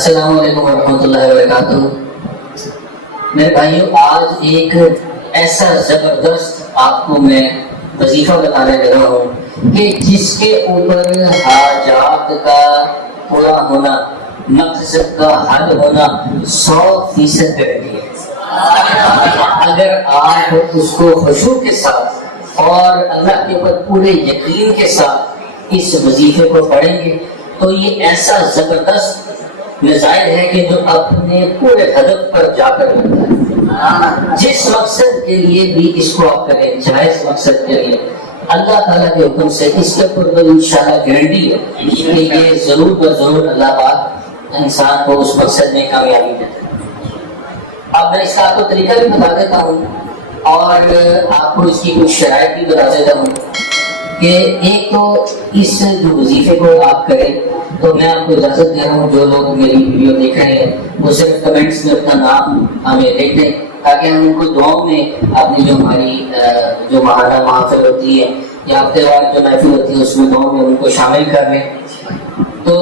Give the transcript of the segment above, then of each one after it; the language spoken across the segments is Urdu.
السلام علیکم ورحمۃ اللہ وبرکاتہ۔ میرے بھائیوں، آج ایک ایسا زبردست آپ کو میں وظیفہ بتانے لگا ہوں کہ جس کے اوپر حاجات کا پورا ہونا، مقصد کا حل ہونا 100% گارنٹی ہے۔ اگر آپ اس کو خشوع کے ساتھ اور اللہ کے اوپر پورے یقین کے ساتھ اس وظیفے کو پڑھیں گے تو یہ ایسا زبردست نظائر ہے کہ جو اپنے پورے ہدف پر جا کر ملتا ہے۔ جس مقصد کے لیے بھی اس کو آپ کریں، جائز مقصد کے لیے، اللہ تعالیٰ کے حکم سے اس کے اوپر انشاءاللہ گارنٹی ہے کہ یہ ضرور بضرور اللہ پاک انسان کو اس مقصد میں کامیابی دیتا ہے۔ اب میں اس کا آپ کو طریقہ بھی بتا دیتا ہوں اور آپ کو اس کی کچھ شرائط بھی بتا دیتا ہوں کہ ایک تو اس جو وظیفے کو آپ کریں تو میں آپ کو اجازت دے رہا ہوں، جو لوگ میری ویڈیو دیکھ رہے ہیں وہ صرف کمنٹس میں اپنا نام ہمیں لکھ دیں تاکہ ہم ان کو دعاؤں میں اپنی جو ہماری جو ماہانہ محافل ہوتی ہے یا ہفتے وار جو محفل ہوتی ہے اس میں دعاؤں میں ان کو شامل کر لیں۔ تو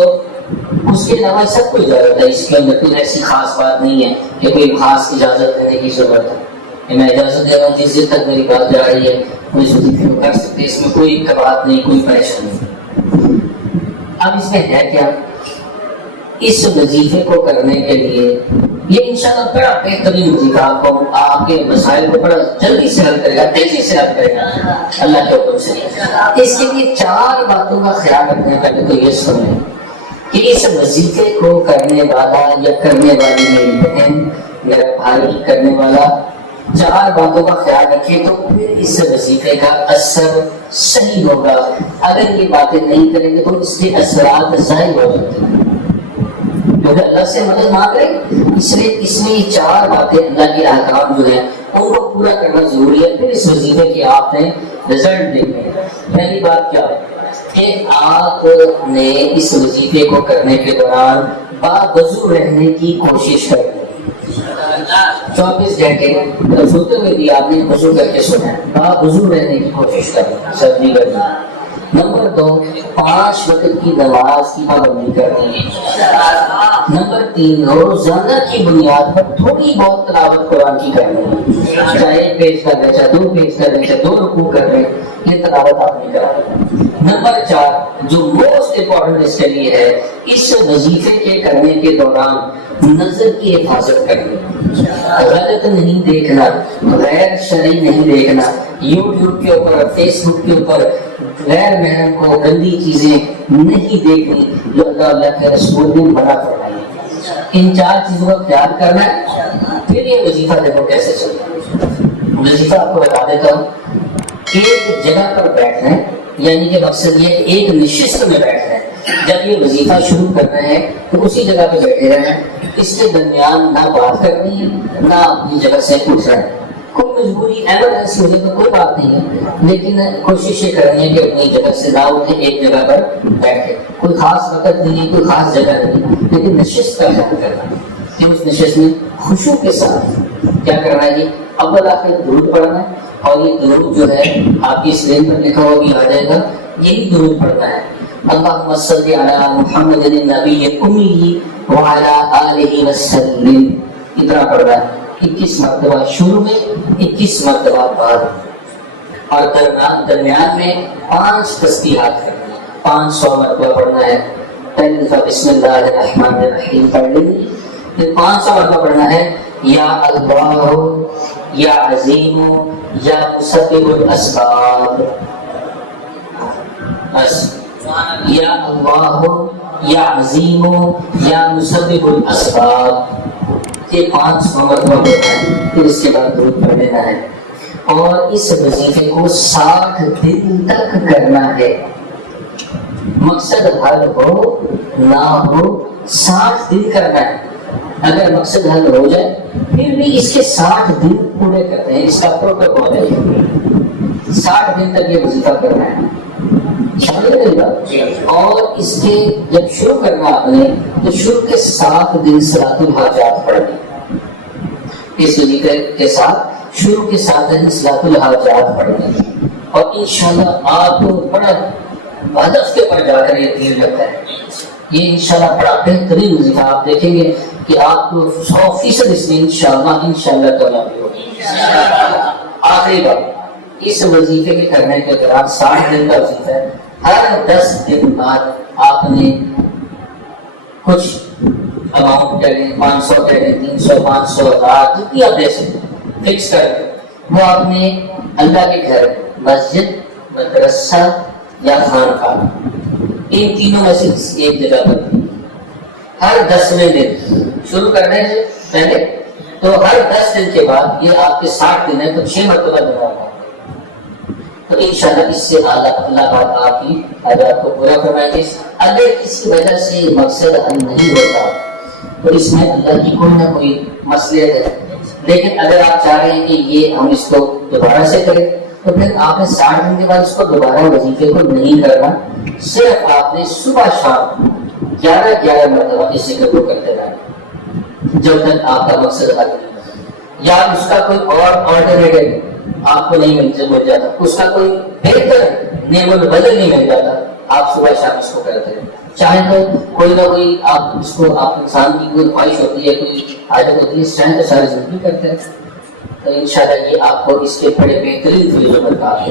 اس کے علاوہ سب کو اجازت ہے، اس کے اندر کوئی ایسی خاص بات نہیں ہے کہ کوئی خاص اجازت دینے کی ضرورت ہے۔ میں اجازت دے رہا ہوں، جس دن تک میری بات جا رہی ہے کوئی وظیفے کو کر سکتے، اس میں کوئی بات نہیں، کوئی پریشانی نہیں۔ اب اس میں ہے کیا؟ اس وظیفے کو کرنے کے لیے یہ انشاءاللہ بڑا بہترین وظیفہ آپ کے مسائل کو بڑا جلدی سے حل کرے گا، تیزی سے حل کرے گا اللہ کے حکم سے۔ اس کے لیے 4 باتوں کا خیال رکھنے پہلے تو یہ سنیں کہ اس وظیفے کو کرنے والا یا کرنے والی میری بہن، میرا بھائی کرنے والا 4 باتوں کا خیال رکھے تو پھر اس وظیفے کا اثر صحیح ہوگا۔ اگر یہ باتیں نہیں کریں گے تو اس کے اثرات ظاہر ہو جاتے ہیں، کیونکہ اللہ سے مدد مانگ رہے، اس لیے اس میں یہ 4 باتیں اللہ کے احکام جو ہیں ان کو پورا کرنا ضروری ہے، پھر اس وظیفے کی آپ نے رزلٹ دیکھنے ہیں۔ پہلی بات کیا ہے کہ آپ نے اس وظیفے کو کرنے کے دوران باوضو رہنے کی کوشش کریں۔ 24 گھنٹے سوتے ہوئے بھی آپ نے وضو کر کے سونا ہے، باوضو رہنے کی کوشش کریں، سردی گرمی۔ نمبر 2، 5 وقت کی نماز کی پابندی کرنی ہے۔ نمبر 3، روزانہ کی بنیاد پر تھوڑی بہت تلاوت قرآن کی کرنی ہے، چاہے 1 پیج کر لیں، چاہے 2 پیج کر لیں، چاہے 2 رکوع کر لیں، یہ تلاوت آپ نے کرانی۔ نمبر 4، جو موسٹ امپورٹنٹ اس کے لیے ہے، اس وظیفے کے کرنے کے دوران نظر کی حفاظت کرنی، غلط نہیں دیکھنا، غیر شرعی نہیں دیکھنا، یوٹیوب کے اوپر، فیس بک کے اوپر غیر محرم کو گندی چیزیں نہیں دیکھنی جو اللہ کے رسول نے منع فرمائی ہے۔ ان 4 چیزوں کا خیال کرنا ہے، پھر یہ وظیفہ دیکھو کیسے چلتا ہے۔ وظیفہ آپ کو بتا دیتا ہوں، ایک جگہ پر بیٹھنا ہے، یعنی کہ مقصد یہ ایک نشست میں بیٹھنا ہے۔ جب یہ وظیفہ شروع کرنا ہے تو اسی جگہ پہ بیٹھے رہنا ہے، اس کے درمیان نہ بات کرنی ہے نہ اپنی جگہ سے اٹھنا ہے۔ کوئی مجبوری ایمرجنسی ہونے تو کوئی بات نہیں ہے، لیکن کوشش یہ کرنی ہے کہ اپنی جگہ سے نہ اٹھے، ایک جگہ پر بیٹھے۔ کوئی خاص وقت نہیں، کوئی خاص جگہ نہیں، لیکن نشست کا خیال کرنا ہے کہ اس نشست میں خشوع کے ساتھ کیا کرنا ہے، اول آخر درود پڑھنا ہے، اور یہ درود جو ہے آپ کی اسکرین پر لکھا ہوا بھی آ جائے گا، یہی درود پڑھنا ہے۔ اللہم صلی علی محمد النبی الامی وعلی آلہ وسلم، اتنا پڑھنا ہے 21 مرتبہ شروع میں، 21 مرتبہ بعد، اور درمیان میں 5 تسبیحات کرنا ہے، 500 مرتبہ پڑھنا ہے۔ پہلی دفعہ بسم اللہ الرحمن الرحیم پڑھ لیں، پھر 500 مرتبہ پڑھنا ہے یا اللہ یا عظیم یا مسبب الاسباب، یا اللہ یا عظیم یا مسبب الاسباب، یہ 500 مرتبہ پڑھنا ہے، پھر اس کے بعد درود پڑھ لینا ہے۔ اور اس وظیفے کو 60 دن تک کرنا ہے، مقصد حل ہو نہ ہو 60 دن کرنا ہے۔ اگر مقصد حل ہو جائے پھر بھی اس کے 60 دن پورے کرتے ہیں، اس کا پروٹوکول ہے، 60 دن تک یہ وظیفہ کرنا ہے۔ اور اس کے جب شروع کرنا آپ نے تو شروع کے 7 دن صلاۃ الحاجات پڑھنی، اس وظیفے کے ساتھ شروع کے 7 دن صلاۃ الحاجات پڑھنی، اور انشاءاللہ آپ کو بڑا ہدف کے پر جا کر یقین لگتا ہے یہ انشاءاللہ بڑا بہترین وظیفہ آپ دیکھیں گے کہ آپ کو 100% اس میں انشاءاللہ کامیابی ہوگی. آخری بات، اس وظیفے کے کرنے کے دوران 60 دن کا وظیفہ ہے. ہر 10 دن بعد آپ نے کچھ اماؤنٹ کر لیں، 500 کر لیں، 300، 500، 1000، جتنی آپ دے سکتے فکس کر لیں. وہ آپ نے اللہ کے گھر، مسجد، مدرسہ یا خانقاہ، ان تینوں میں سے ایک جگہ پر ہر 10ویں دن شروع کرنے سے پہلے، تو ہر 10 دن کے بعد یہ آپ کے 60 دن ہے تو 6 مرتبہ بنا ہوگا. تو انشاءاللہ اس سے اللہ پاک آپ کی حاجات کو پورا فرمائیں گے. اگر کسی وجہ سے مقصد حل نہیں ہوتا تو اس میں اللہ کی کوئی نہ کوئی مصلحت ہے. لیکن اگر آپ چاہ رہے ہیں کہ یہ ہم اس کو دوبارہ سے کریں تو پھر آپ نے 60 دن کے بعد اس کو دوبارہ وظیفے کو نہیں کرنا. صرف آپ نے صبح شام 11 مرتبہ اس ذکر کو کرتے رہنا جب تک آپ کا مقصد حل نہیں ہوتا. یا اس کا کوئی اور آلٹرنیٹو آپ کو نہیں مل جاتا، اس کا کوئی بہتر نعم البدل نہیں مل جاتا، آپ صبح شام اس کو کرتے ہیں. چاہے تو کوئی نہ کوئی آپ اس کو، آپ انسان کی کوئی خواہش ہوتی ہے، کوئی عادت ہوتی ہے، اس چاہے تو ساری زندگی کرتے ہیں. تو انشاءاللہ یہ آپ کو اس کے بڑے بہترین فیصلوں پر کام ہے.